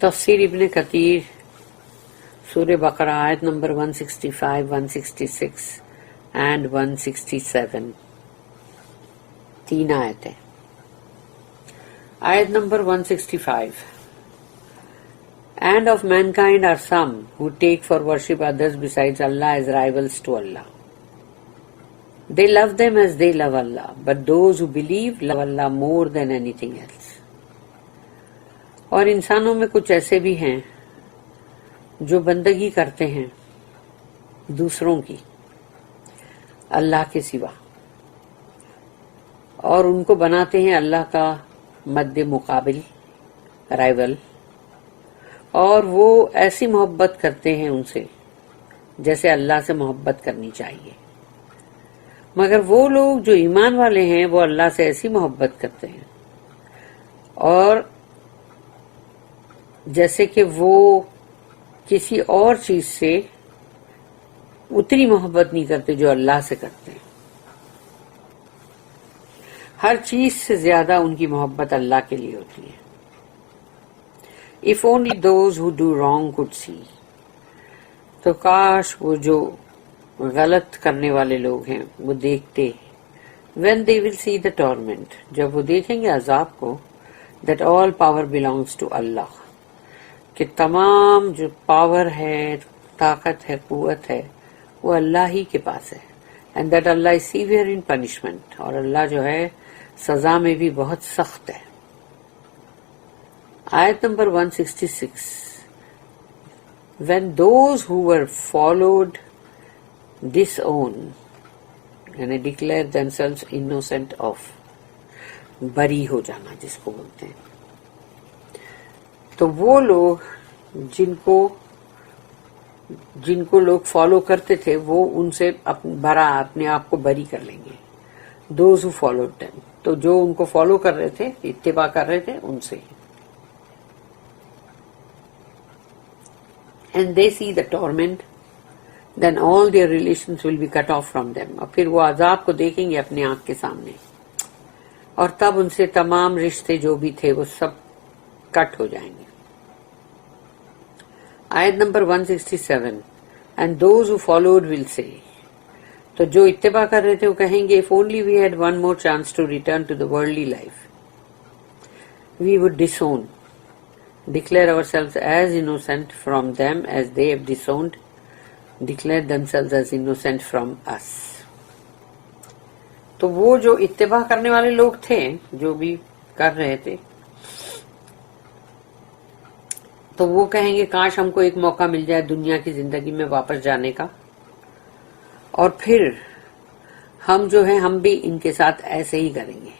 تفسیر ابن کثیر سورہ بقرہ آیت نمبر 165, 166 and 167. 3 آیتیں. آیت number 165. And of mankind are some who take for worship others besides Allah as rivals to Allah. They love them as they love Allah, but those who believe love Allah more than anything else. اور انسانوں میں کچھ ایسے بھی ہیں جو بندگی کرتے ہیں دوسروں کی اللہ کے سوا، اور ان کو بناتے ہیں اللہ کا مد مقابل، رائول، اور وہ ایسی محبت کرتے ہیں ان سے جیسے اللہ سے محبت کرنی چاہیے. مگر وہ لوگ جو ایمان والے ہیں وہ اللہ سے ایسی محبت کرتے ہیں اور جیسے کہ وہ کسی اور چیز سے اتنی محبت نہیں کرتے جو اللہ سے کرتے ہیں. ہر چیز سے زیادہ ان کی محبت اللہ کے لیے ہوتی ہے. If only those who do wrong could see. تو کاش وہ جو غلط کرنے والے لوگ ہیں وہ دیکھتے. When they will see the torment. جب وہ دیکھیں گے عذاب کو. That all power belongs to Allah. کہ تمام جو پاور ہے، طاقت ہے، قوت ہے، وہ اللہ ہی کے پاس ہے. And that Allah is severe in punishment. اور اللہ جو ہے سزا میں بھی بہت سخت ہے. آیت number 166. When those who were followed disown یعنی declare themselves innocent of، بری ہو جانا جس کو بولتے ہیں، تو وہ لوگ جن کو لوگ فالو کرتے تھے وہ ان سے اپنے آپ کو بری کر لیں گے. Those who followed them. تو جو ان کو فالو کر رہے تھے، اتباع کر رہے تھے، ان سے. And they see the torment, then all their relations will be cut off from them. اور پھر وہ عذاب کو دیکھیں گے اپنے آنکھ کے سامنے، اور تب ان سے تمام رشتے جو بھی تھے وہ سب کٹ ہو جائیں گے. آیت number 167. And those who followed will say. تو جو اتباع کر رہے تھے وہ کہیں گے if only we had one more chance to return to the worldly life, we would disown, declare ourselves as innocent from them as they have disowned, declare themselves as innocent from us. تو وہ جو اتباع کرنے والے لوگ تھے جو بھی کر رہے تھے، تو وہ کہیں گے کاش ہم کو ایک موقع مل جائے دنیا کی زندگی میں واپس جانے کا، اور پھر ہم جو ہیں ہم بھی ان کے ساتھ ایسے ہی کریں گے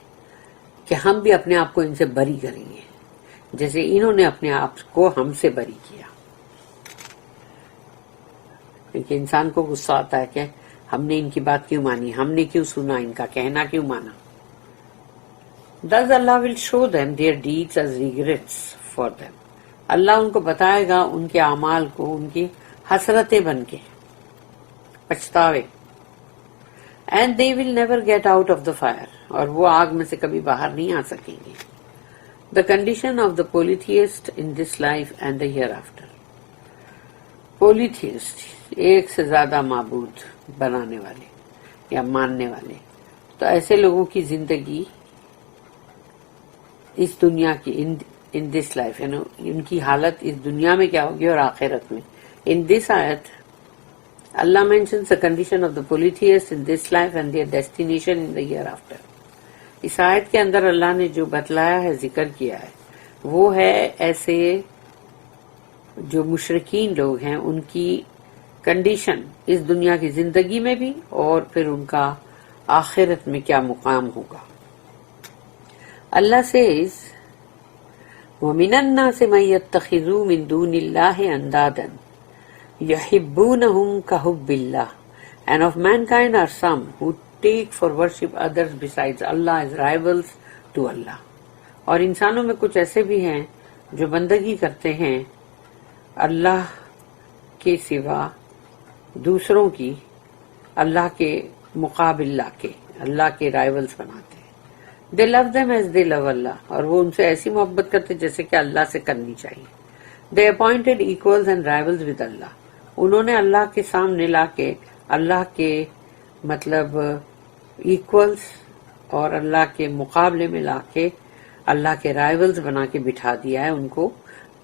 کہ ہم بھی اپنے آپ کو ان سے بری کریں گے جیسے انہوں نے اپنے آپ کو ہم سے بری کیا. کیونکہ انسان کو غصہ آتا ہے کہ ہم نے ان کی بات کیوں مانی، ہم نے کیوں سنا، ان کا کہنا کیوں مانا. Thus Allah will show them their deeds as regrets for them. اللہ ان کو بتائے گا ان کے اعمال کو ان کی حسرتیں بن کے، پچھتاوے. And they will never get out of the fire. اور وہ آگ میں سے کبھی باہر نہیں آ سکیں گے. The condition of the polytheist in this life and the hereafter. Polytheist ایک سے زیادہ معبود بنانے والے یا ماننے والے، تو ایسے لوگوں کی زندگی اس دنیا کی in this life، ان کی حالت اس دنیا میں کیا ہوگی اور آخرت میں. In this ayat, Allah mentions the condition of the polytheists in this life and their destination in the hereafter. اس آیت کے اندر اللہ نے جو بتلایا ہے، ذکر کیا ہے، وہ ہے ایسے جو مشرکین لوگ ہیں ان کی کنڈیشن اس دنیا کی زندگی میں بھی اور پھر ان کا آخرت میں کیا مقام ہوگا. اللہ says وَمِنَ النَّاسِ مَن يَتَّخِذُ مِن دُونِ اللَّهِ أَندَادًا يُحِبُّونَهُمْ كَحُبِّ اللَّهِ. And of mankind are some who take for worship others besides Allah as rivals to Allah. اور انسانوں میں کچھ ایسے بھی ہیں جو بندگی کرتے ہیں اللہ کے سوا دوسروں کی، اللہ کے مقابل لا کے، اللہ کے رائولز بناتے ہیں. They love them as they love Allah. اور وہ ان سے ایسی محبت کرتے جیسے کہ اللہ سے کرنی چاہیے. They appointed equals and rivals with Allah. انہوں نے اللہ کے سامنے لا کے اللہ کے مطلب ایکولز اور اللہ کے مقابلے میں لا کے اللہ کے رائولز بنا کے بٹھا دیا ہے ان کو.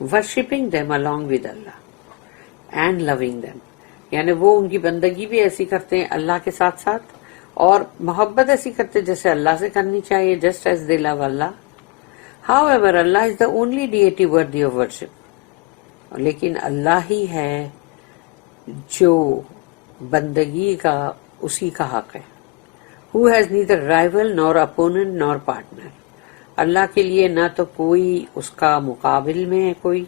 Worshipping them along with Allah and loving them. یعنی وہ ان کی بندگی بھی ایسی کرتے ہیں اللہ کے ساتھ ساتھ اور محبت ایسی کرتے جیسے اللہ سے کرنی چاہیے, just as they love Allah. However, Allah is the only deity worthy of worship. لیکن اللہ ہی ہے جو بندگی کا اسی کا حق ہے. Who has neither rival nor opponent nor partner. اللہ کے لیے نہ تو کوئی اس کا مقابل میں ہے کوئی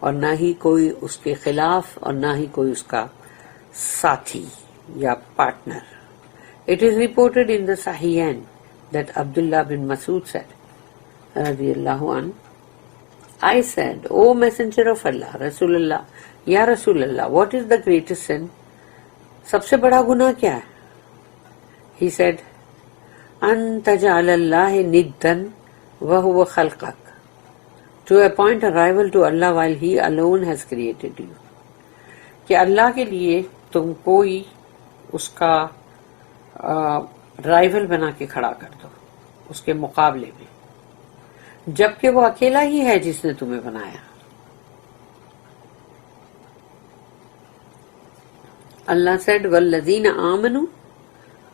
اور نہ ہی کوئی اس کے خلاف اور نہ ہی کوئی اس کا ساتھی یا partner. It is reported in the Sahihain that Abdullah bin Mas'ud said, radiyallahu anhu, I said, O Messenger of Allah, Rasulullah, Ya Rasulullah, what is the greatest sin? سب سے بڑا گناہ کیا ہے؟ He said, أن تجعل الله ندا وهو خلقك. To appoint a rival to Allah while He alone has created you. کہ اللہ کے لیے تم کوئی اس کا رائول بنا کے کھڑا کر دو اس کے مقابلے میں جبکہ وہ اکیلا ہی ہے جس نے تمہیں بنایا. Allah said, وَالَّذِينَ آمَنُوا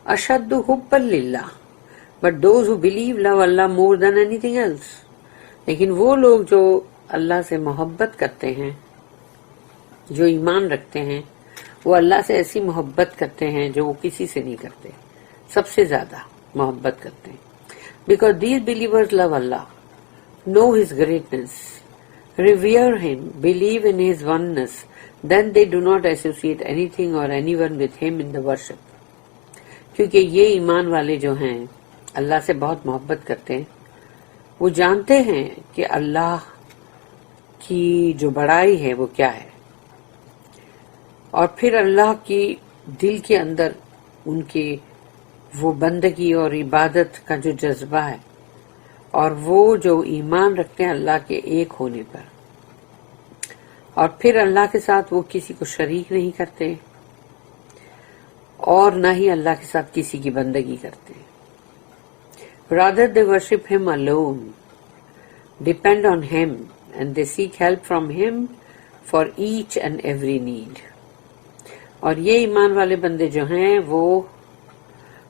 أَشَدُّ حُبًّا لِلَّهِ. But those who believe love Allah more than anything else. لیکن وہ لوگ جو اللہ سے محبت کرتے ہیں, جو ایمان رکھتے ہیں, وہ اللہ سے ایسی محبت کرتے ہیں جو وہ کسی سے نہیں کرتے, سب سے زیادہ محبت کرتے ہیں. Because these believers love Allah, know His greatness, revere Him, believe in His oneness, then they do not associate anything or anyone with Him in the worship. کیونکہ یہ ایمان والے جو ہیں اللہ سے بہت محبت کرتے ہیں, وہ جانتے ہیں کہ اللہ کی جو بڑائی ہے وہ کیا ہے, اور پھر اللہ کی دل کے اندر ان کے وہ بندگی اور عبادت کا جو جذبہ ہے, اور وہ جو ایمان رکھتے ہیں اللہ کے ایک ہونے پر, اور پھر اللہ کے ساتھ وہ کسی کو شریک نہیں کرتے اور نہ ہی اللہ کے ساتھ کسی کی بندگی کرتے. Rather they worship Him alone, depend on Him, and they seek help from Him for each and every need. اور یہ ایمان والے بندے جو ہیں وہ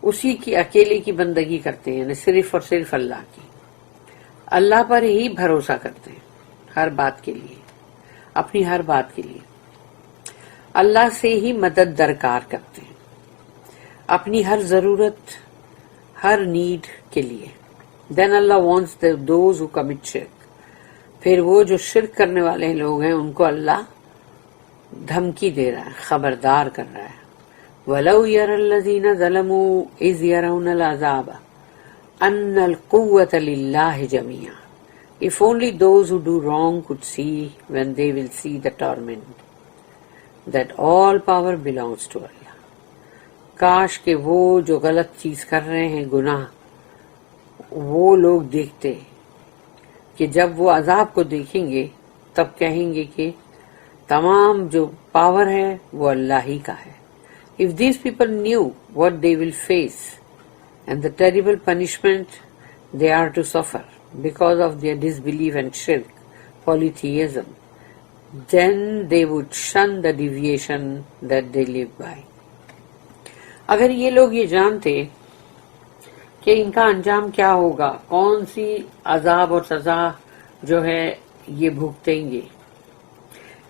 اسی کی اکیلے کی بندگی کرتے ہیں, یعنی صرف اور صرف اللہ کی, اللہ پر ہی بھروسہ کرتے ہیں ہر بات کے لیے, اپنی ہر بات کے لیے اللہ سے ہی مدد درکار کرتے ہیں, اپنی ہر ضرورت, ہر نیڈ کے لیے. Then Allah wants those who commit shirk. پھر وہ جو شرک کرنے والے لوگ ہیں ان کو اللہ دھمکی دے رہا ہے, خبردار کر رہا ہے. وَلَوْ يَرَى الَّذِينَ ظَلَمُوا إِذْ يَرَوْنَ الْعَذَابَ أَنَّ الْقُوَّةَ لِلَّهِ جَمِيعًا. If only those who do wrong could see when they will see the torment, that all power belongs to Allah. کاش کہ وہ جو غلط چیز کر رہے ہیں گناہ, وہ لوگ دیکھتے کہ جب وہ عذاب کو دیکھیں گے تب کہیں گے کہ تمام جو پاور ہے وہ اللہ ہی کا ہے. If these people knew what they will face and the terrible punishment they are to suffer because of their disbelief and shirk, polytheism, then they would shun the deviation that they live by. اگر یہ لوگ یہ جانتے کہ ان کا انجام کیا ہوگا, کون سی عذاب اور سزا جو ہے یہ بھگتیں گے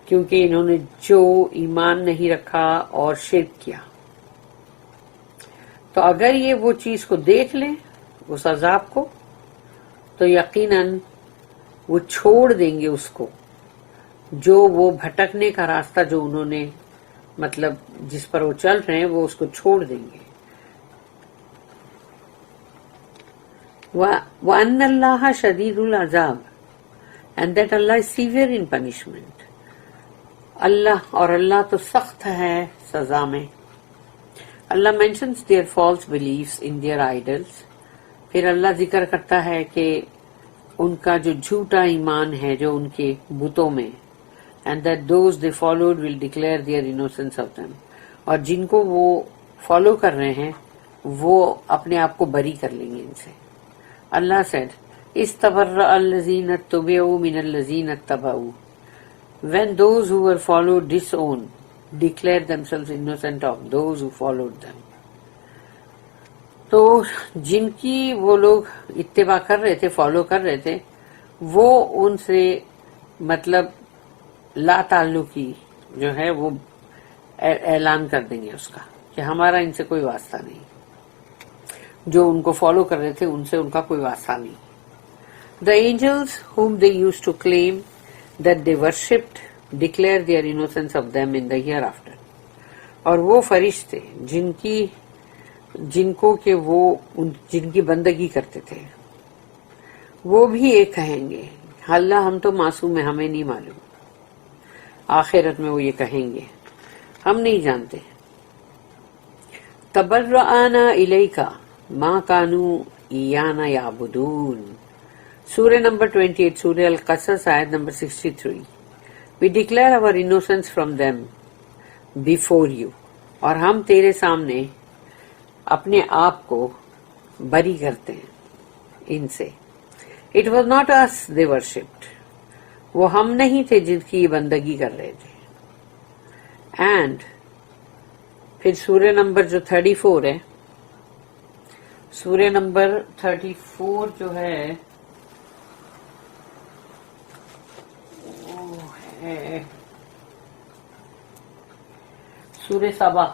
کیونکہ انہوں نے جو ایمان نہیں رکھا اور شرک کیا, تو اگر یہ وہ چیز کو دیکھ لیں اس عذاب کو تو یقیناً وہ چھوڑ دیں گے اس کو, جو وہ بھٹکنے کا راستہ جو انہوں نے مطلب جس پر وہ چل رہے ہیں وہ اس کو چھوڑ دیں گے. وَأَنَّ اللَّهَ شَدِيدُ الْعَذَابِ, and that Allah is severe in punishment. اللہ اور اللہ تو سخت ہے سزا میں. اللہ mentions their false beliefs in their idols. پھر اللہ ذکر کرتا ہے کہ ان کا جو جھوٹا ایمان ہے جو ان کے بتوں میں, and that those they followed will declare their innocence of them. اور جن کو وہ فالو کر رہے ہیں وہ اپنے آپ کو بری کر لیں گے ان سے. اللہ said استبرأ الذین اتبعوا من الذین اتبعوا. When those who were followed disowned, declared themselves innocent of those who followed them. تو جن کی وہ لوگ اتباع کر رہے تھے، فالو کر رہے تھے، وہ ان سے مطلب لا تعلقی جو ہے وہ اعلان کر دیں گے اس کا کہ ہمارا ان سے کوئی واسطہ نہیں. جو ان کو فالو کر رہے تھے ان سے ان کا کوئی واسطہ نہیں. The angels whom they used to claim that they worshipped declare their innocence of them in the hereafter. اور وہ فرشتے جن کو کہ وہ جن کی بندگی کرتے تھے وہ بھی ایک کہیں گے اللہ ہم تو معصوم ہیں، ہمیں نہیں معلوم. آخرت میں وہ یہ کہیں گے ہم نہیں جانتے. تبرأنا الیک ما کانوا ایانا یعبدون. سورہ نمبر 28 سورہ القصص آیت number 63. We declare our innocence from them before you. اور ہم تیرے سامنے اپنے آپ کو بری کرتے ہیں ان سے. It was not us they worshipped. وہ ہم نہیں تھے جن کی بندگی کر رہے تھے. And پھر سورہ نمبر جو 34 ہے، سورہ نمبر 34 جو ہے وہ ہے سورہ سبا.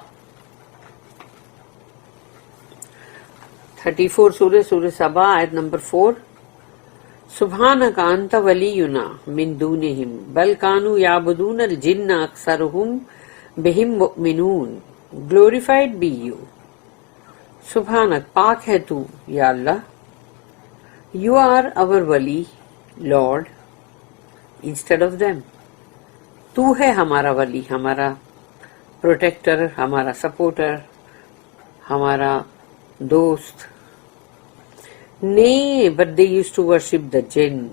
34 سورہ سبا آیت نمبر 4. سبحانک انت ولینا من دونہم بل کانوا یعبدون الجن اکثرہم بہم مؤمنون. Glorified be you. سبحانک پاک ہے تو یا اللہ. You are our wali, Lord, instead of them. تو ہے ہمارا ولی، ہمارا پروٹیکٹر، ہمارا سپورٹر، ہمارا دوست. نہیں but they used to worship the jinn.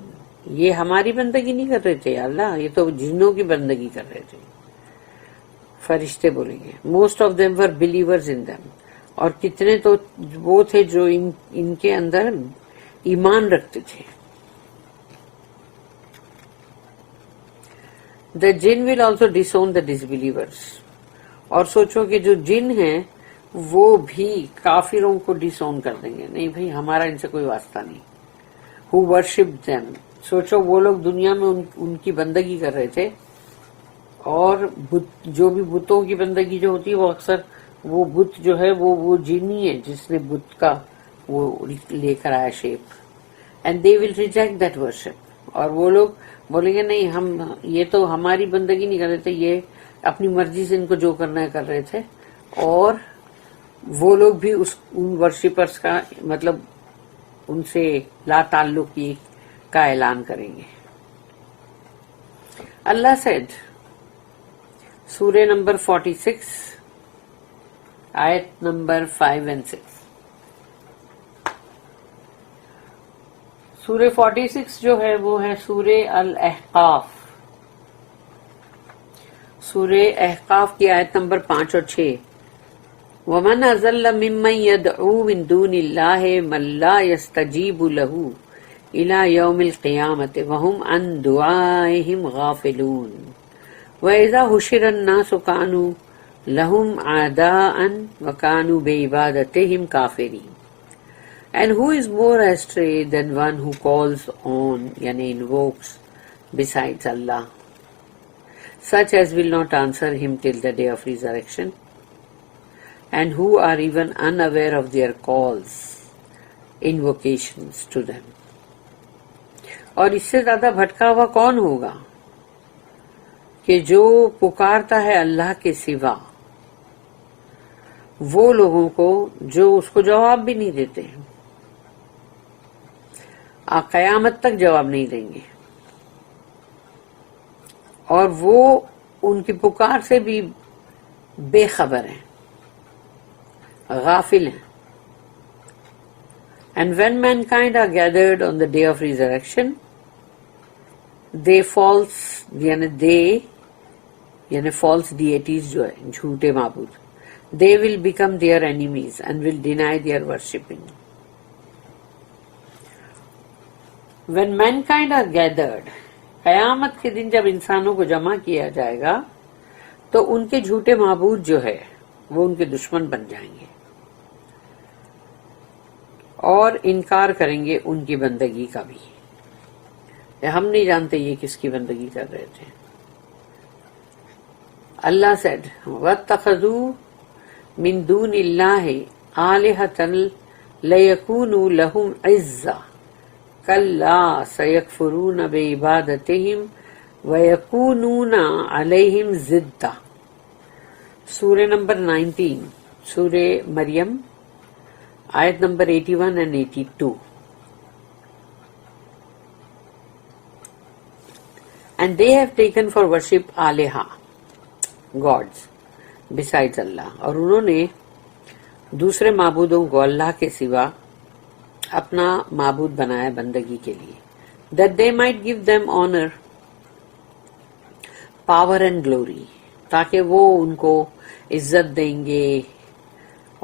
یہ ہماری بندگی نہیں کر رہے تھے یا اللہ، یہ تو جنوں کی بندگی کر رہے تھے. فرشتے بولیں گے most of them were believers in them. اور کتنے تو وہ تھے جو ان کے اندر ایمان رکھتے تھے. The jinn will also disown the disbelievers. اور سوچو کہ جو جن ہیں وہ بھی کافروں کو ڈسون کر دیں گے، نہیں بھائی ہمارا ان سے کوئی واسطہ نہیں. Who worship them. سوچو وہ لوگ دنیا میں ان کی بندگی کر رہے تھے، اور جو بھی بتوں کی بندگی جو ہوتی ہے وہ اکثر وہ بت جو ہے وہ جن ہی ہے جس نے بت کا وہ لے کر آیا shape. And they will reject that worship. اور وہ لوگ بولیں گے نہیں ہم یہ تو ہماری بندگی نہیں کر رہے تھے، یہ اپنی مرضی سے ان کو جو کرنا ہے کر رہے تھے. اور وہ لوگ بھی ان ورشپرس کا مطلب ان سے لا تعلقی کا اعلان کریں گے. اللہ said سورہ نمبر 46 آیت نمبر 5 and 6. سورہ 46 جو ہے وہ ہے سورہ الاحقاف. سورہ احقاف کی آیت نمبر 5 اور 6. وَمَنْ أَضَلَّ مِمَّنْ يَدْعُو مِنْ دُونِ اللَّهِ مَنْ لَا يَسْتَجِيبُ لَهُ إِلَى يَوْمِ الْقِيَامَةِ وَهُمْ عَنْ دُعَائِهِمْ غَافِلُونَ وَإِذَا حُشِرَ النَّاسُ كَانُوا لَهُمْ أَعْدَاءً وَكَانُوا بِعِبَادَتِهِمْ كَافِرِينَ. And who is more astray than one who calls on, yani invokes, besides Allah, such as will not answer him till the day of resurrection, and who are even unaware of their calls, invocations to them. اور اس سے زیادہ بھٹکا ہوا کون ہوگا کہ جو پکارتا ہے اللہ کے سوا وہ لوگوں کو جو اس کو جواب بھی نہیں دیتے، قیامت تک جواب نہیں دیں گے، اور وہ ان کی پکار سے بھی بے خبر ہیں، غافل ہیں. And when mankind are gathered on the day of resurrection, they false یعنی فالس ڈیٹیز جو ہے جھوٹے معبود, they will become their enemies and will deny their worshipping. When mankind are gathered, قیامت کے دن جب انسانوں کو جمع کیا جائے گا تو ان کے جھوٹے معبود جو ہے وہ ان کے دشمن بن جائیں گے اور انکار کریں گے ان کی بندگی کا بھی. ہم نہیں جانتے یہ کس کی بندگی کر رہے تھے. اللہ said وَاتَّخَذُوا مِن دُونِ اللَّهِ آلِهَةً لَيَكُونُوا لَهُمْ عِزًّا كَلَّا سَيَكْفُرُونَ بِعِبَادَتِهِمْ وَيَكُونُونَ عَلَيْهِمْ ضِدًّا. سورہ نمبر 19, سورہ مریم, آیت number 81 and 82. And they have taken for worship آلہہ, gods, besides Allah. اور انہوں نے دوسرے معبودوں کو اللہ کے سوا اپنا معبود بنایا بندگی کے لیے. That they might give them honor, power and glory. تاکہ وہ ان کو عزت دیں گے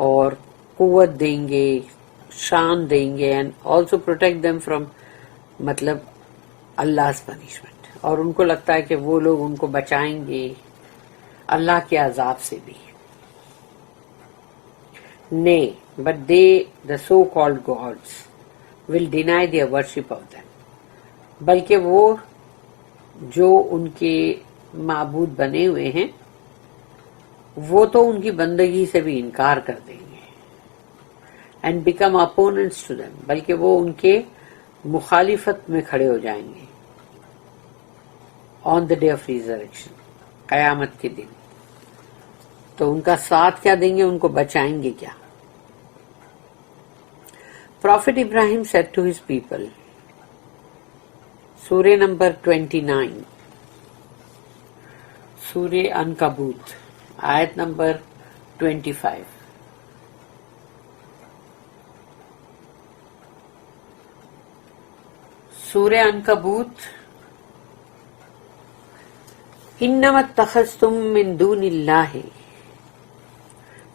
اور قوت دیں گے, شان دیں گے, and also protect them from مطلب Allah's punishment. اور ان کو لگتا ہے کہ وہ لوگ ان کو بچائیں گے اللہ کے عذاب سے بھی. Nay, but they, the so-called gods, will deny their worship of them. بلکہ وہ جو ان کے معبود بنے ہوئے ہیں وہ تو ان کی بندگی سے بھی انکار کر دیں گے. And become opponents to them. بلکہ وہ ان کے مخالفت میں کھڑے ہو جائیں گے. On the day of resurrection, قیامت کے دن. تو ان کا ساتھ کیا دیں گے, ان کو بچائیں گے کیا. Prophet Ibrahim said to his people, سورہ نمبر 29, سورہ عنکبوت, آیت نمبر 25. سورہ عنکبوت, انما اتخذتم من دون اللہ.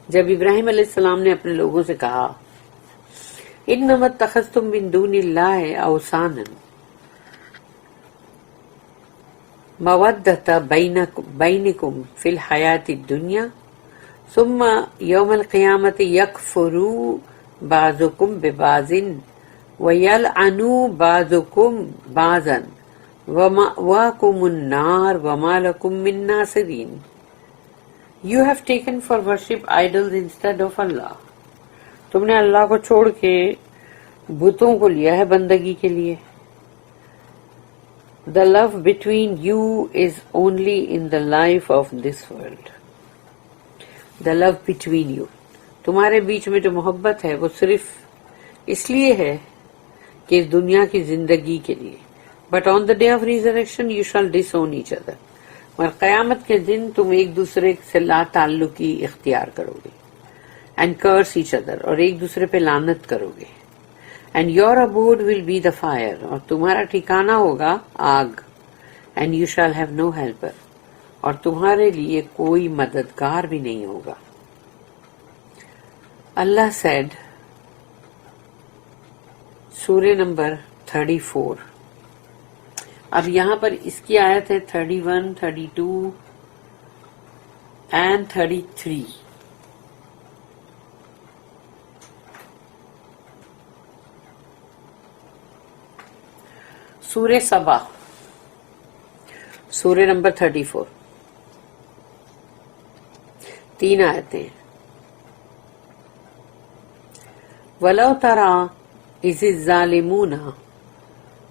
جب ابراہیم علیہ السلام نے اپنے لوگوں سے کہا انما اتخذتم من دون اللہ اوثانا مودۃ بینکم فی الحیاۃ الدنیا ثم یوم القیامۃ یکفر بعضکم ببعض ویلعن بعضکم بعضا وَمَأْوَاكُمُ النَّارُ وَمَا لَكُم مِّن نَّاصِرِينَ. You have taken for worship idols instead of Allah. تم نے اللہ کو چھوڑ کے بتوں کو لیا ہے بندگی کے لیے. The love between you is only in the life of this world. The love between you. تمہارے بیچ میں جو محبت ہے وہ صرف اس لیے ہے کہ اس دنیا کی زندگی کے لیے. But on the day of resurrection you shall disown each other. اور قیامت کے دن تم ایک دوسرے سے لا تعلقی اختیار کرو گے. And curse each other. اور ایک دوسرے پہ لعنت کرو گے. And your abode will be the fire. اور تمہارا ٹھکانہ ہوگا آگ. And you shall have no helper. اور تمہارے لیے کوئی مددگار بھی نہیں ہوگا. اللہ said, سورہ نمبر 34. اب یہاں پر اس کی آیت ہے 31, 32 and 33. سورہ سبا, سورہ نمبر 34, 3 آیتیں. وَلَوْ تَرَى إِذِ الظَّالِمُونَ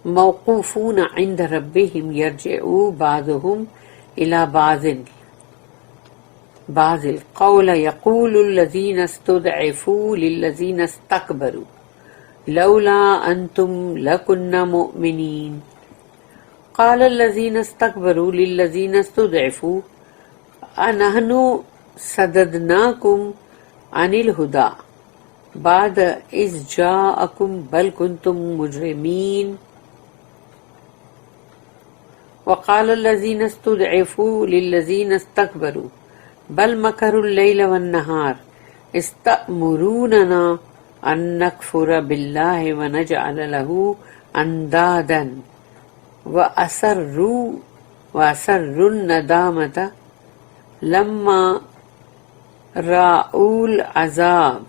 موقوفون عند ربهم يرجع بعضهم إلى بعض القول يقول الذين استضعفوا للذين استكبروا لولا أنتم لكنا مؤمنين قال الذين استكبروا للذين استضعفوا أنحن صددناكم عن الهدى بعد إذ جاءكم بل كنتم مجرمين. وقال الذين استضعفوا للذين استكبروا بل مكروا الليل والنهار استأمروننا ان نكفر بالله ونجعل له اندادا وأسروا الندامة لما رأوا العذاب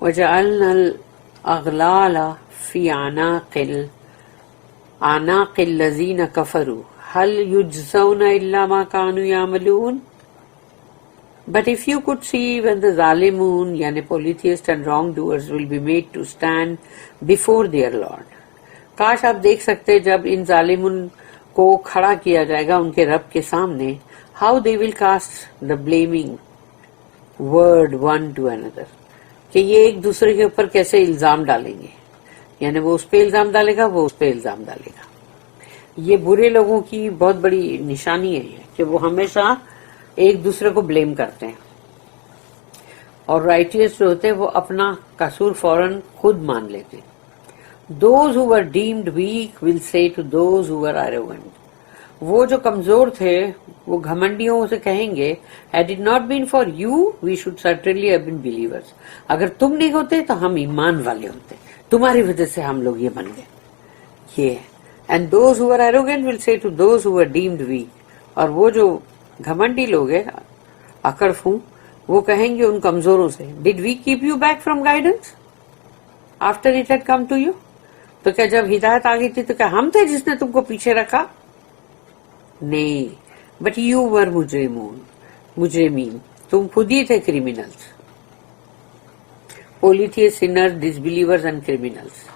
وجعلنا الأغلال في أعناق الذين كفروا هل يجزون إلا ما كانوا يعملون. But if you could see when the Zalimun, yani polytheists and wrongdoers, will be made to stand before their Lord. کاش آپ دیکھ سکتے جب ان ظالمون کو کھڑا کیا جائے گا ان کے رب کے سامنے, how they will cast the blaming word one to another, کہ یہ ایک دوسرے کے اوپر کیسے الزام ڈالیں گے, یعنی وہ اس پہ الزام ڈالے گا, وہ اس پہ الزام ڈالے گا. یہ برے لوگوں کی بہت بڑی نشانی ہے کہ وہ ہمیشہ ایک دوسرے کو بلیم کرتے ہیں, اور رائٹیس جو ہوتے ہیں وہ اپنا قصور فوراً خود مان لیتے ہیں. Those who were deemed weak will say to those who were arrogant. وہ جو کمزور تھے وہ گھمنڈیوں سے کہیں گے, had it not been for you, we should certainly have been believers. اگر تم نہیں ہوتے تو ہم ایمان والے ہوتے, تمہاری وجہ سے ہم لوگ یہ بن گئے. یہ and those who were arrogant will say to those who were deemed weak. اور وہ جو گھمنڈی لوگ ہیں اکڑ فوں, وہ کہیں گے ان کمزوروں سے, did we keep you back from guidance after it had come to you. تو کیا جب ہدایت آ گئی تھی تو کیا ہم تھے جس نے تم کو پیچھے رکھا؟ نہیں, بٹ یو ور مجرمین, تم خود ہی تھے criminals. Polytheists, sinners, disbelievers and criminals.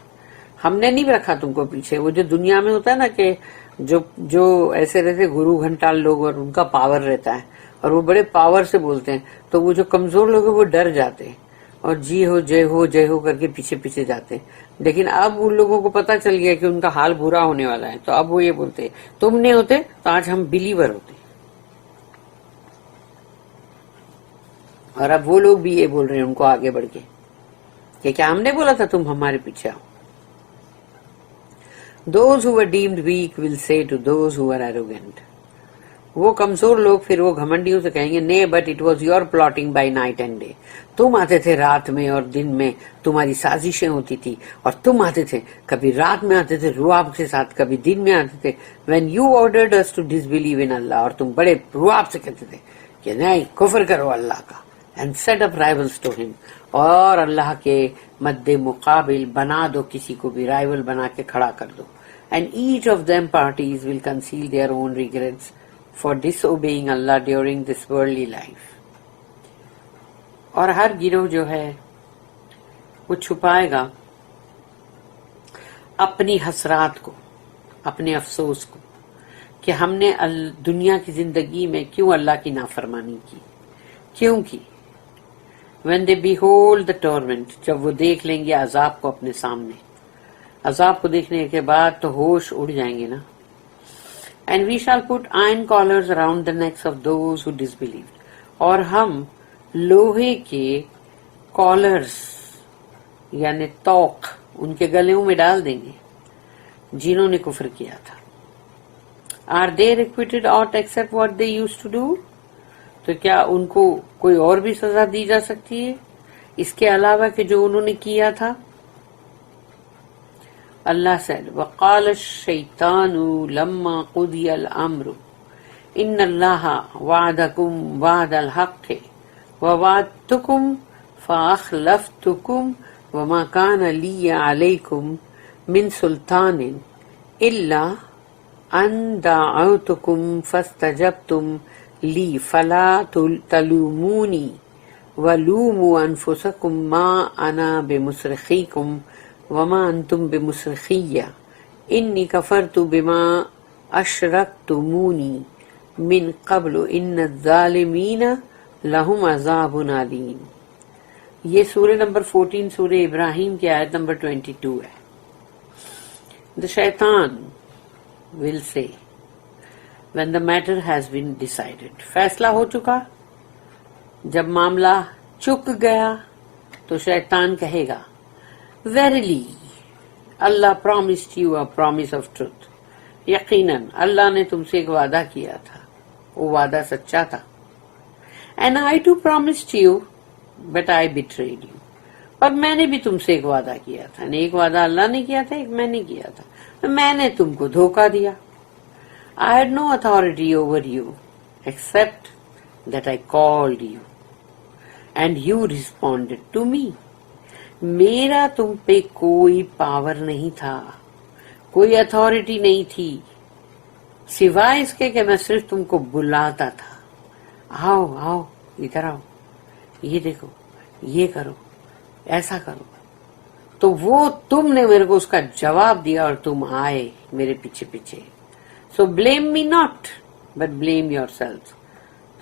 ہم نے نہیں رکھا تم کو پیچھے. وہ جو دنیا میں ہوتا ہے نا کہ جو ایسے رہتے گرو گھنٹال لوگ اور ان کا پاور رہتا ہے اور وہ بڑے پاور سے بولتے ہیں, تو وہ جو کمزور لوگ ہیں وہ ڈر جاتے ہیں اور جی ہو جے ہو کر کے پیچھے پیچھے جاتے ہیں. لیکن اب ان لوگوں کو پتا چل گیا کہ ان کا حال برا ہونے والا ہے, تو اب وہ یہ بولتے ہیں تم نہیں ہوتے تو آج ہم بلیور ہوتے. اور اب وہ لوگ بھی یہ بول رہے ہیں ان کو آگے بڑھ کے کہ کیا ہم نے بولا تھا تم ہمارے پیچھے آؤ. Those who were deemed weak will say to those who were arrogant. وہ کمزور لوگ پھر وہ گھمنڈیوں سے کہیں گے, نہیں but it was your plotting by night and day. تم آتے تھے رات میں اور دن میں, تمہاری سازشیں ہوتی تھی, اور تم آتے تھے کبھی رات میں آتے تھے رواب کے ساتھ, کبھی دن میں آتے تھے. when you ordered us to disbelieve in Allah, اور تم بڑے رواب سے کہتے تھے کہ نہیں کفر کرو اللہ کا, and set up rivals to him, اور اللہ کے مد مقابل بنا دو کسی کو بھی, رائول بنا کے کھڑا کر دو. and each of them parties will conceal their own regrets for disobeying Allah during this worldly life. اور ہر گروہ جو ہے وہ چھپائے گا اپنی حسرات کو, اپنے افسوس کو, کہ ہم نے دنیا کی زندگی میں کیوں اللہ کی نافرمانی کی, کیوں کی. when they behold the torment, جب وہ دیکھ لیں گے عذاب کو اپنے سامنے, عذاب کو دیکھنے کے بعد تو ہوش اڑ جائیں گے نا. and we shall put iron collars around the necks of those who disbelieved, اور ہم لوہے کے کالرز یعنی توق ان کے گلوں میں ڈال دیں گے جنہوں نے کفر کیا تھا. are they requited aught except what they used to do, تو کیا ان کو کوئی اور بھی سزا دی جا سکتی ہے اس کے علاوہ کہ جو انہوں نے کیا تھا. اللہ said وقال الشیطان لما قضی الامر ان اللہ وعدکم وعد الحق ووعدتکم فاخلفتکم وما كان لي عليكم من سلطان الا ان دعوتکم فاستجبتم لي فلا تلوموني ولوموا انفسکم ما انا بمصرخیکم وما انتم بمصرخی انی کفرت بما اشرکتمونی من قبل ان الظالمین لہم عذاب علیم. یہ سورہ نمبر 14 سورہ ابراہیم کی آیت نمبر 22 ہے. The shaitan will say when the matter has been decided, فیصلہ ہو چکا, جب معاملہ چک گیا تو شیطان کہے گا verily Allah promised you a promise of truth. یقیناً اللہ نے تم سے ایک وعدہ کیا تھا، وہ وعدہ سچا تھا. And I too promised you, but I betrayed you. اور میں نے بھی تم سے ایک وعدہ کیا تھا، ایک وعدہ اللہ نے کیا تھا، ایک میں نے کیا تھا، میں نے تم کو دھوکہ دیا. I had no authority over you except that I called you and you responded to me. میرا تم پہ کوئی پاور نہیں تھا، کوئی اتھارٹی نہیں تھی، سوائے اس کے کہ میں صرف تم کو بلاتا تھا، آؤ آؤ ادھر آؤ، یہ دیکھو، یہ کرو، ایسا کرو. تو وہ تم نے میرے کو اس کا جواب دیا اور تم آئے میرے پیچھے پیچھے. So blame me not but blame yourself.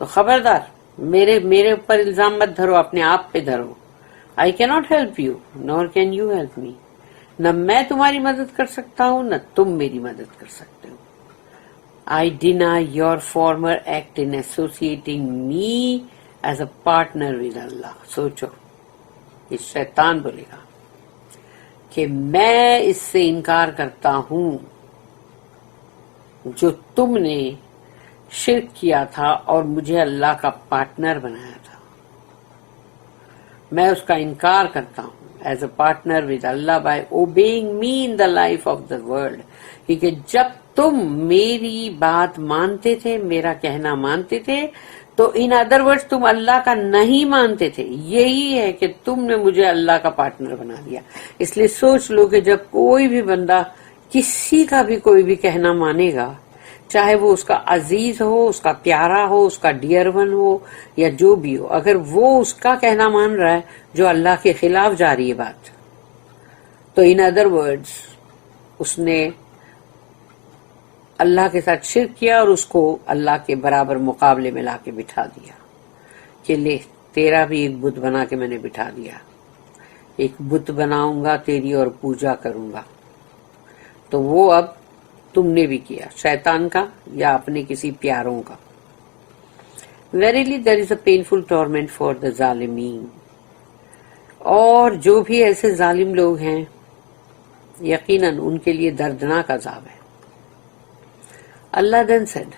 تو خبردار میرے اوپر الزام مت دھرو، اپنے آپ پہ دھرو. آئی کی not help you Noor can you help me. نہ میں تمہاری مدد کر سکتا ہوں نہ تم میری مدد کر سکتے ہو. I deny your former act in associating me as a partner with Allah. سوچو، یہ شیطان بولے گا کہ میں اس سے انکار کرتا ہوں جو تم نے شرک کیا تھا اور مجھے اللہ کا پارٹنر بنایا تھا. میں اس کا انکار کرتا ہوں as a partner with Allah by obeying me in the life of the world. کیونکہ جب تم میری بات مانتے تھے، میرا کہنا مانتے تھے، تو ان ادر ورڈز تم اللہ کا نہیں مانتے تھے. یہی ہے کہ تم نے مجھے اللہ کا پارٹنر بنا دیا. اس لیے سوچ لو کہ جب کوئی بھی بندہ کسی کا بھی کوئی بھی کہنا مانے گا، چاہے وہ اس کا عزیز ہو، اس کا پیارا ہو، اس کا ڈیئر ون ہو یا جو بھی ہو، اگر وہ اس کا کہنا مان رہا ہے جو اللہ کے خلاف جا رہی ہے بات، تو ان ادر ورڈز اس نے اللہ کے ساتھ شرک کیا اور اس کو اللہ کے برابر مقابلے میں لا کے بٹھا دیا کہ لے تیرا بھی ایک بت بنا کے میں نے بٹھا دیا، ایک بت بناؤں گا تیری اور پوجا کروں گا. تو وہ اب تم نے بھی کیا، شیطان کا یا اپنے کسی پیاروں کا. Verily there is a painful torment for the ظالمین. اور جو بھی ایسے ظالم لوگ ہیں یقیناً ان کے لیے دردناک عذاب ہے. Allah then said,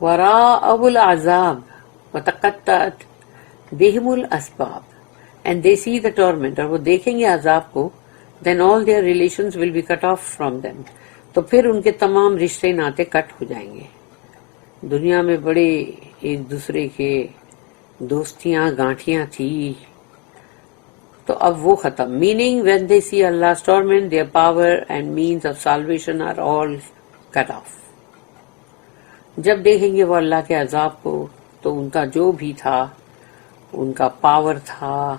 وَرَاءَهُ الْعَذَابُ وَتَقَطَّعَتْ بِهِمُ الْأَسْبَابُ. And they see the torment، اور وہ دیکھیں گے عذاب کو. Then all their relations will be cut off from them. تو پھر ان کے تمام رشتے ناطے کٹ ہو جائیں گے. دنیا میں بڑے ایک دوسرے کے دوستیاں گانٹیاں تھی، تو اب وہ ختم. Meaning when they see Allah's torment, their power and means of salvation are all cut off. جب دیکھیں گے وہ اللہ کے عذاب کو تو ان کا جو بھی تھا، ان کا پاور تھا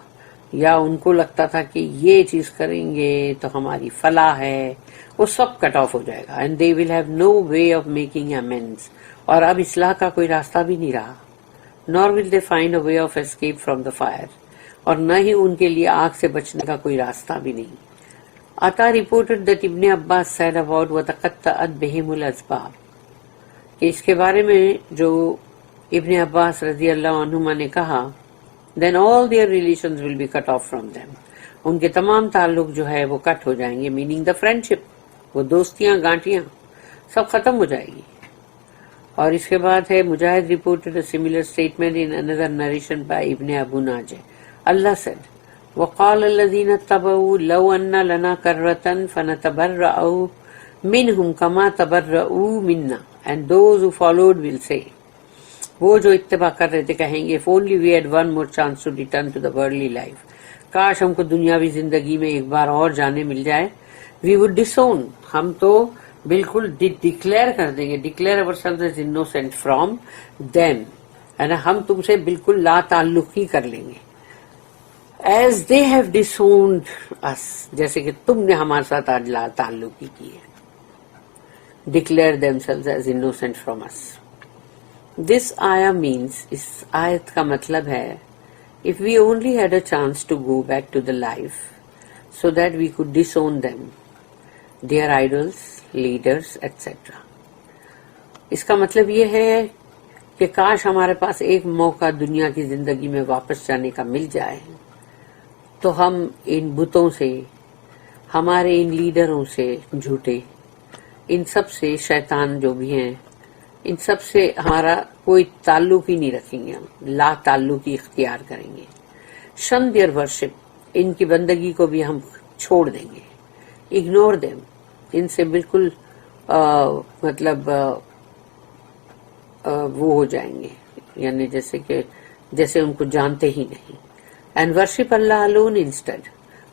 یا ان کو لگتا تھا کہ یہ چیز کریں گے تو ہماری فلاح ہے، وہ سب کٹ آف ہو جائے گا. And they will have no way of making amends. اور اب اصلاح کا کوئی راستہ بھی نہیں رہا. Nor will they find a way of escape from the fire. اور نہ ہی ان کے لیے آگ سے بچنے کا کوئی راستہ بھی نہیں. Ata reported that Ibn Abbas said about وَتَقَطَّعَتْ بِهِمُ الْأَسْبَابُ کہ اس کے بارے میں جو ابن عباس رضی اللہ عنہما نے کہا then all their relations will be cut off from them. ان کے تمام تعلق جو ہے وہ کٹ ہو جائیں گے. meaning the friendship، وہ دوستیاں گانٹیاں سب ختم ہو جائے گی. اور اس کے بعد ہے مجاہد reported a similar statement in another narration by Ibn Abu Najih. Allah said وَقَالَ الَّذِينَ اتَّبَعُوا لَوْ أَنَّ لَنَا كَرَّةً فَنَتَبَرَّأُ مِنْهُمْ كَمَا تَبَرَّؤُوا مِنَّا. And those who followed will say، وہ جو اتباع کر رہے تھے کہیں گے if only we had one more chance to return to the worldly life. کاش ہم کو دنیاوی زندگی میں ایک بار اور جانے مل جائے. we would disown، ہم تو بالکل ڈکلیئر کر دیں گے، declare ourselves as innocent from them، ہم تم سے بالکل لا تعلق ہی کر لیں گے. ایز دے ہیو ڈسونڈ اس، جیسے کہ تم نے ہمارے ساتھ آج لا تعلقی کی ہے. Declare themselves as innocent from us. This ayah means، اس آیت کا مطلب ہے if we only had a chance to go back to the life so that we could disown them, their idols, leaders, etc. اس کا مطلب یہ ہے کہ کاش ہمارے پاس ایک موقع دنیا کی زندگی میں واپس جانے کا مل جائے تو ہم ان بتوں سے ہمارے ان لیڈروں سے جھوٹے، ان سب سے شیطان جو بھی ہیں، ان سب سے ہمارا کوئی تعلق ہی نہیں رکھیں گے، ہم لا تعلقی اختیار کریں گے. شن دیئر ورشپ، ان کی بندگی کو بھی ہم چھوڑ دیں گے. اگنور دیم، ان سے بالکل مطلب وہ ہو جائیں گے، یعنی جیسے ان کو جانتے ہی نہیں. And worship Allah alone instead,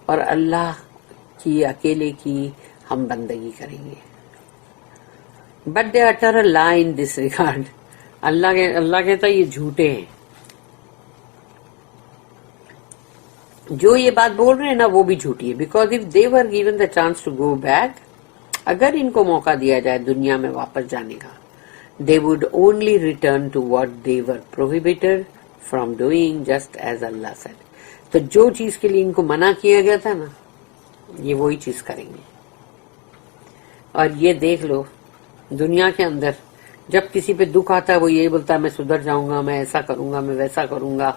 اور اللہ کی اکیلے کی ہم بندگی کریں گے. But they utter a lie in this regard. اللہ کہتا ہے یہ جھوٹے ہیں، جو یہ بات بول رہے ہیں نا وہ بھی جھوٹی ہے. Because of they were given the chance to go back, اگر ان کو موقع دیا جائے دنیا میں واپس جانے کا، they would only return to what they were prohibited from doing, just as Allah said. تو جو چیز کے لیے ان کو منع کیا گیا تھا نا، یہ وہی چیز کریں گے. اور یہ دیکھ لو دنیا کے اندر جب کسی پہ دکھ آتا ہے وہ یہی بولتا ہے میں سدھر جاؤں گا، میں ایسا کروں گا، میں ویسا کروں گا.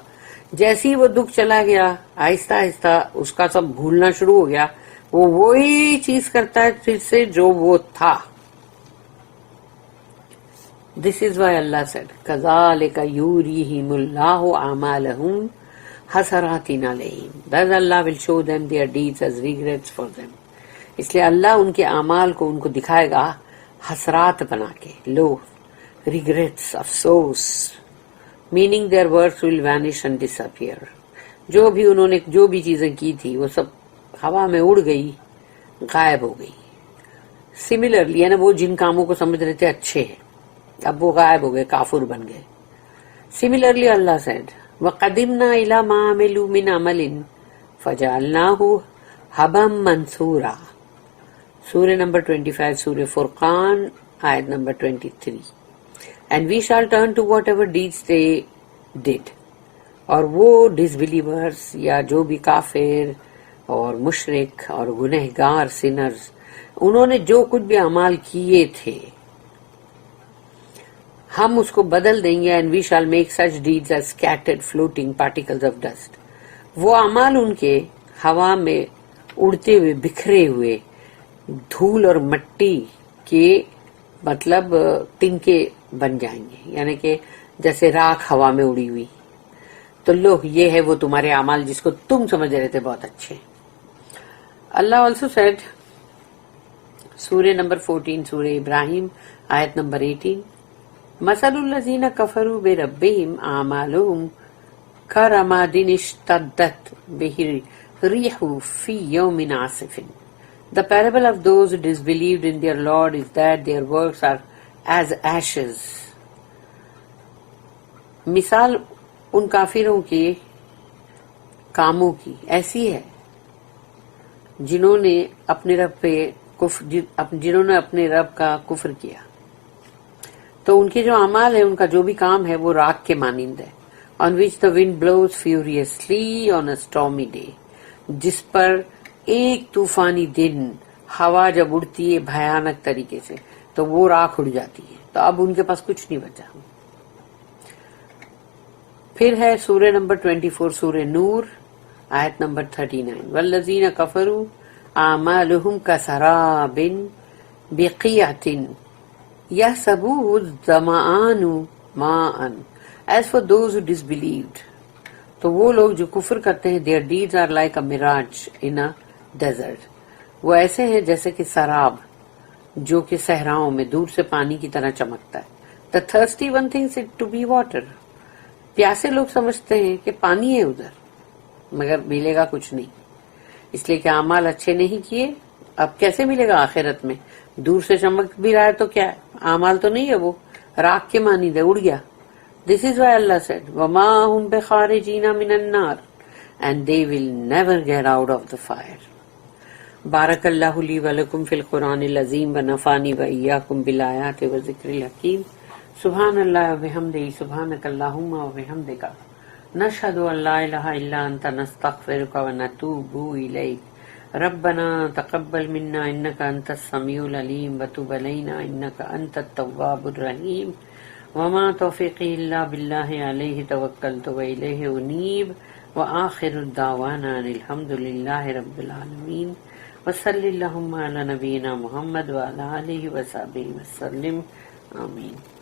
جیسے ہی وہ دکھ چلا گیا آہستہ آہستہ اس کا سب بھولنا شروع ہو گیا، وہ وہی چیز کرتا ہے پھر سے جو وہ تھا. This is why Allah said, كَذَلِكَ يُورِيهِمُ اللَّهُ أَعْمَالَهُمْ حَسَرَاتٍ عَلَيْهِمْ. Thus Allah will show them their deeds as regrets for them. اس لیے اللہ ان کے اعمال کو ان کو دکھائے گا حسرات بنا کے، لو ریگریٹس، افسوس. Meaning their works will vanish and disappear. جو بھی انہوں نے جو بھی چیزیں کی تھی وہ سب ہوا میں اڑ گئی، غائب ہو گئی. سملرلی ہے نا، وہ جن کاموں کو سمجھ رہے تھے اچھے ہیں اب وہ غائب ہو گئے، کافر بن گئے. سملرلی اللہ سیڈ وَقَدِمْنَا إِلَى مَا عَمِلُوا مِنْ عَمَلٍ فَجَعَلْنَاهُ هَبًا مَنْثُورًا. سورہ نمبر 25، سورہ فرقان، آیت number 23. And we shall turn to whatever deeds they did. اور وہ ڈس بلیورز یا جو بھی کافر اور مشرک اور گنہگار سینرز، انہوں نے جو کچھ بھی اعمال کیے تھے ہم اس کو بدل دیں گے. And we shall make such deeds as scattered floating particles of dust. وہ اعمال ان کے ہوا میں اڑتے ہوئے بکھرے ہوئے دھول اور مٹی کے مطلب تنکے بن جائیں گے، یعنی کہ جیسے راکھ ہوا میں اڑی ہوئی. تو لو یہ ہے وہ تمہارے اعمال جس کو تم سمجھ رہے تھے بہت اچھے. اللہ آلسو سیڈ سورہ نمبر 14، سورہ ابراہیم، آیت نمبر 18. مثل الذین کفروا بربہم اعمالہم کرماد اشتدت بہ الریح فی یوم Asif. The parable of those who disbelieved in their Lord is that their works are as ashes. مثال ان کافروں کے کاموں کی ایسی ہے جنہوں نے اپنے رب کا کفر کیا. تو ان کے جو اعمال ہے، ان کا جو بھی کام ہے وہ راکھ کے مانند ہے. On which the wind blows furiously on a stormy day. جس پر ایک طوفانی دن ہوا جب اڑتی ہے بھیانک طریقے سے تو وہ راکھ اڑ جاتی ہے. تو اب ان کے پاس کچھ نہیں بچا. پھر ہے سورہ نمبر 24، سورہ نور، آیت نمبر 39. والذین کفروا اعمالہم کسراب بقیعۃ یحسبہ الظمآن ماء. As for those who disbelieved، تو وہ لوگ جو کفر کرتے ہیں، their deeds are like a mirage in a desert. وہ ایسے ہیں جیسے کہ سراب جو کہ صحراؤں میں دور سے پانی کی طرح چمکتا ہے. The thirsty one thinks it to be water. پیاسے لوگ سمجھتے ہیں کہ پانی ہے ادھر، مگر ملے گا کچھ نہیں، اس لیے کہ اعمال اچھے نہیں کیے. اب کیسے ملے گا آخرت میں؟ دور سے چمک بھی رہا ہے تو کیا ہے، اعمال تو نہیں ہے، وہ راکھ کے مانی دے، اڑ گیا. This is why Allah said وَمَا هُمْ بِخَارِجِينَ مِنَ النَّارِ and they will never get out of the fire. بارک اللہ لی ولکم فی القرآن العظیم ونفعنی وإیاکم بالآیات والذکر الحکیم. سبحان اللہ وبحمدہ، سبحانک اللہم وبحمدک، نشہد ان لا الہ الا انت، نستغفرک ونتوب الیک. ربنا تقبل منا انک انت السمیع العلیم وتب علینا انک انت التواب الرحیم. وما توفیقی الا باللہ علیہ توکلت والیہ انیب. وآخر الدعوانا ان الحمد للہ رب العالمین. وصلی اللہم علی نبینا محمد وعلی آلہ وصحبہ وسلم. آمین.